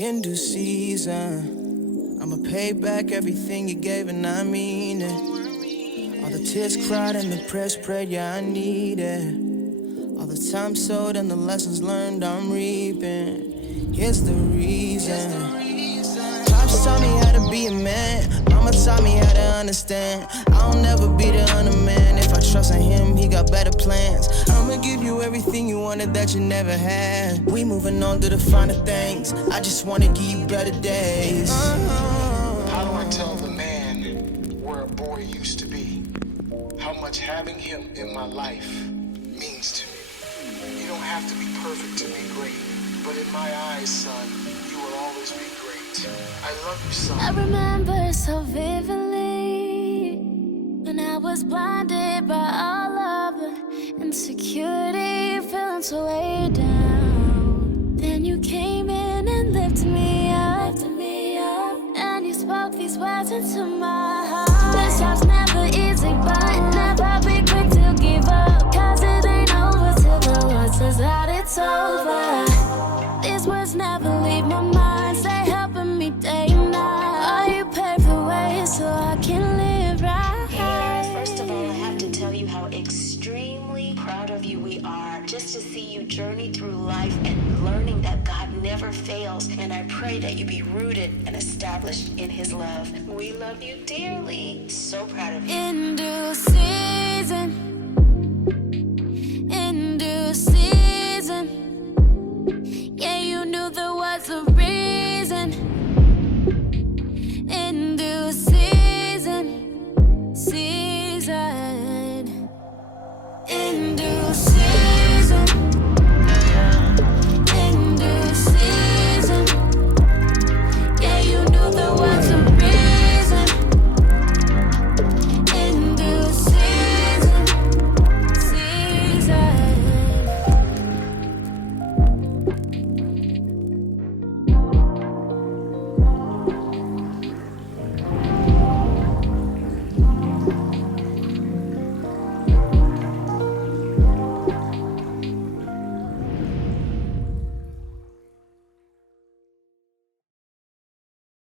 In due season, I'ma pay back everything you gave, and I mean it. All the tears cried and the prayers prayed, yeah, I need it. All the time sowed and the lessons learned, I'm reaping. Here's the reason. Pops taught me how to be a man. Mama taught me how to understand. I'll never be the other man. If I trust in him, he got better plans. I'ma give you everything you wanted that you never had. We moving on to the finer things. I just wanna give you better days. How do I tell the man where a boy used to be how much having him in my life means to me? You don't have to be perfect to be great, but in my eyes, son, you will always be great. I love you, son. I remember so vividly when I was blinded by all of the insecurity, feeling so way down. Then you came in and lifted me up, and you spoke these words into my heart. This life's never easy, but never be quick to give up, 'cause it ain't over till the Lord says that it's over. These words never leave my mind, stay helping me day and night. Oh, you paved the way so I can live right. Hey, first of all, I have to tell you how extremely proud of you we are, just to see you journey through life and learning that God never fails. And I pray that you be rooted and established in his love. We love you dearly. So proud of you. In due season.